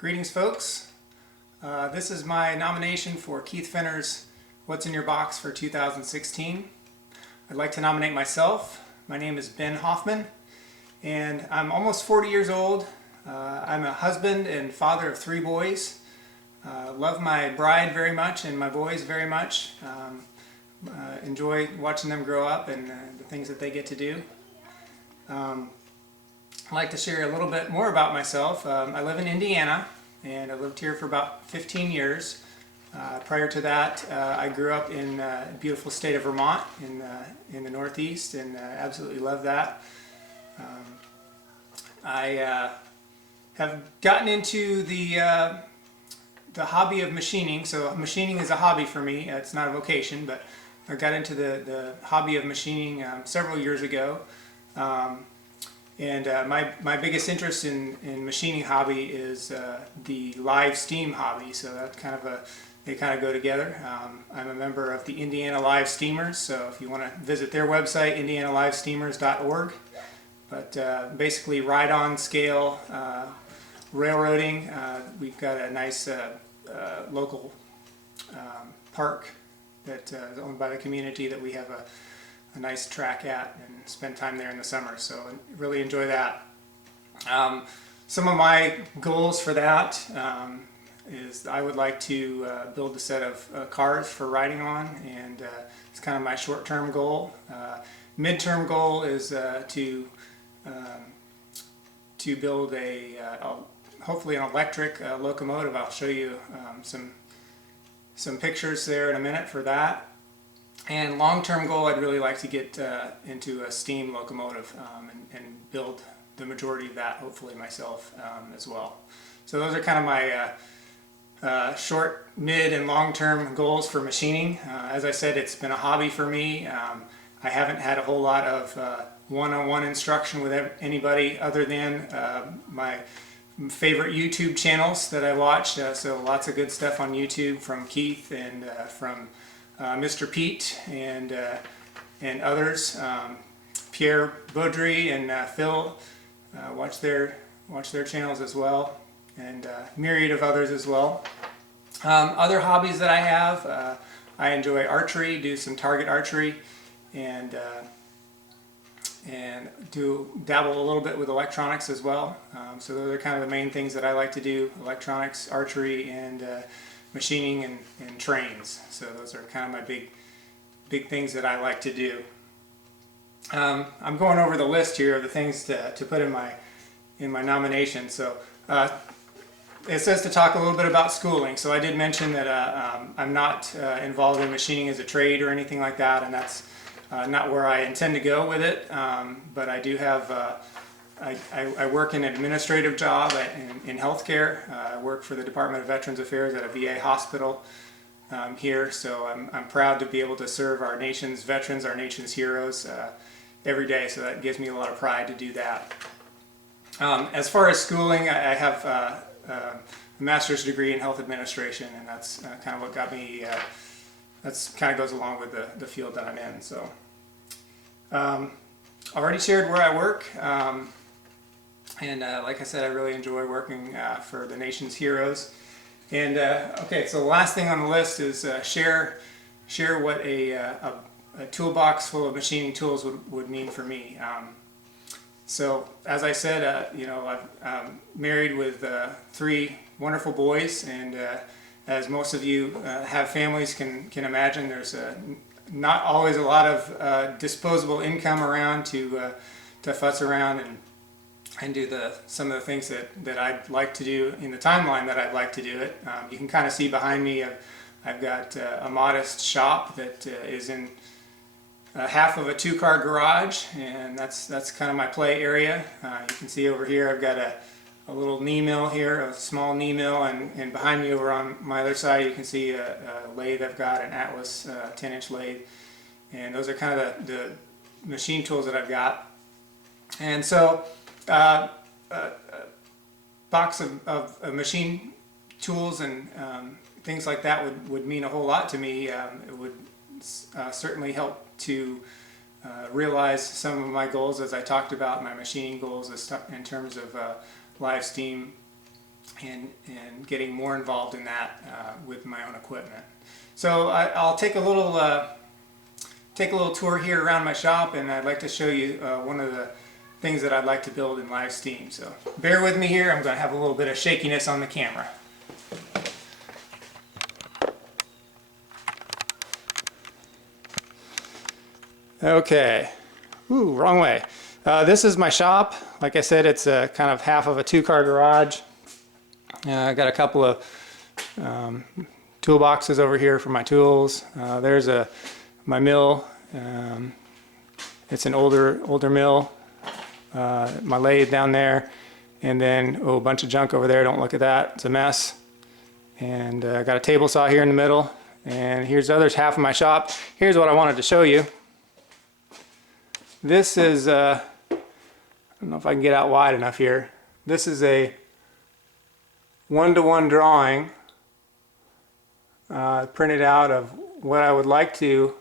Greetings, folks. This is my nomination for Keith Fenner's What's in Your Box for 2016. I'd like to nominate myself. My name is Ben Hoffman, and I'm almost 40 years old. I'm a husband and father of 3 boys. Love my bride very much and my boys very much. Enjoy watching them grow up and the things that they get to do. I'd like to share a little bit more about myself. I live in Indiana, and I lived here for about 15 years. Prior to that, I grew up in the beautiful state of Vermont in the Northeast, and absolutely love that. I have gotten into the hobby of machining. So machining is a hobby for me. It's not a vocation, but I got into the hobby of machining several years ago. My biggest interest in machining hobby is the live steam hobby. So that they kind of go together. I'm a member of the Indiana Live Steamers, so if you want to visit their website, indianalivesteamers.org. But basically ride-on scale railroading. We've got a nice local park that is owned by the community that we have a nice track at and spend time there in the summer, so I really enjoy that. Some of my goals for that is I would like to build a set of cars for riding on, and it's kind of my short-term goal. Mid-term goal is to build hopefully an electric locomotive. I'll show you some pictures there in a minute for that. And long-term goal, I'd really like to get into a steam locomotive and build the majority of that, hopefully myself as well. So those are kind of my short, mid, and long-term goals for machining. As I said, it's been a hobby for me. I haven't had a whole lot of one-on-one instruction with anybody other than my favorite YouTube channels that I watch. So lots of good stuff on YouTube from Keith and from Mr. Pete and others. Pierre Baudry and Phil, watch their channels as well, and myriad of others as well. Other hobbies that I have, I enjoy archery, do some target archery, and dabble a little bit with electronics as well. So those are kind of the main things that I like to do: electronics, archery, and machining and trains. So those are kind of my big things that I like to do. I'm going over the list here of the things to put in my nomination. So it says to talk a little bit about schooling. So I did mention that I'm not involved in machining as a trade or anything like that, and that's not where I intend to go with it. But I do have I work in an administrative job in healthcare. I work for the Department of Veterans Affairs at a VA hospital here, so I'm proud to be able to serve our nation's veterans, our nation's heroes every day, so that gives me a lot of pride to do that. As far as schooling, I have a master's degree in health administration, and that's kind of what got me, that's kind of goes along with the field that I'm in. So I already shared where I work. And like I said, I really enjoy working for the nation's heroes. And okay, so the last thing on the list is share what a toolbox full of machining tools would mean for me. So as I said, I'm married with 3 wonderful boys, and as most of you have families can imagine, there's not always a lot of disposable income around to fuss around and do some of the things that I'd like to do in the timeline that I'd like to do it. You can kind of see behind me, I've got a modest shop that is in half of a 2-car garage, and that's kind of my play area. You can see over here I've got a little knee mill here, a small knee mill, and behind me over on my other side you can see a lathe. I've got an Atlas 10-inch lathe, and those are kind of the machine tools that I've got. And so box of machine tools and things like that would mean a whole lot to me. It would certainly help to realize some of my goals, as I talked about, my machining goals in terms of live steam and getting more involved in that with my own equipment. So I'll take a little tour here around my shop, and I'd like to show you one of the things that I'd like to build in live steam. So bear with me here. I'm going to have a little bit of shakiness on the camera. Okay. Ooh, wrong way. This is my shop. Like I said, it's kind of half of a two-car garage. I got a couple of toolboxes over here for my tools. There's my mill. It's an older mill. My lathe down there, and then a bunch of junk over there. Don't look at that. It's a mess. And I got a table saw here in the middle. And here's the other half of my shop. Here's what I wanted to show you. This is, I don't know if I can get out wide enough here. This is a one-to-one drawing printed out of what I would like to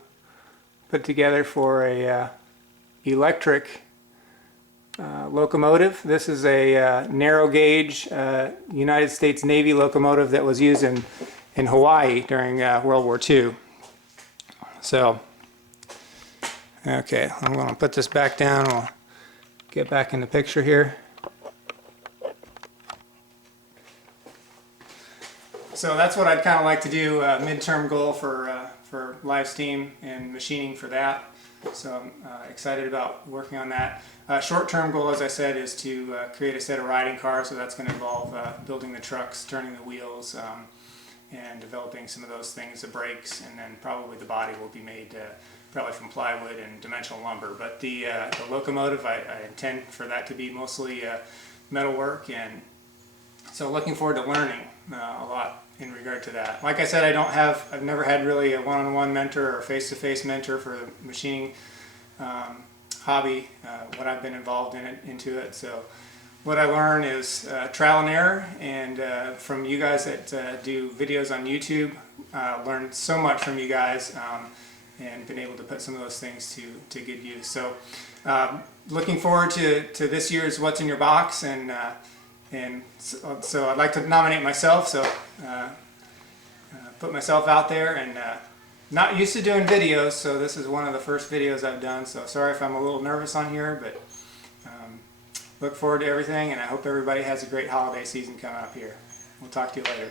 put together for a electric locomotive. This is a narrow gauge United States Navy locomotive that was used in Hawaii during World War II. So, okay, I'm going to put this back down. We'll get back in the picture here. So that's what I'd kind of like to do, midterm goal for live steam and machining for that. So I'm excited about working on that. Short-term goal, as I said, is to create a set of riding cars. So that's going to involve building the trucks, turning the wheels, and developing some of those things, the brakes, and then probably the body will be made probably from plywood and dimensional lumber. But the locomotive, I intend for that to be mostly metalwork, and so looking forward to learning a lot in regard to that. Like I said, I've never had really a one-on-one mentor or face-to-face mentor for the machining hobby, what I've been involved into it. So what I learn is trial and error, and from you guys that do videos on YouTube, learned so much from you guys, and been able to put some of those things to good use. So looking forward to this year's What's in Your Box, and so I'd like to nominate myself, so put myself out there, and not used to doing videos, so this is one of the first videos I've done, so sorry if I'm a little nervous on here, but look forward to everything, and I hope everybody has a great holiday season coming up here. We'll talk to you later.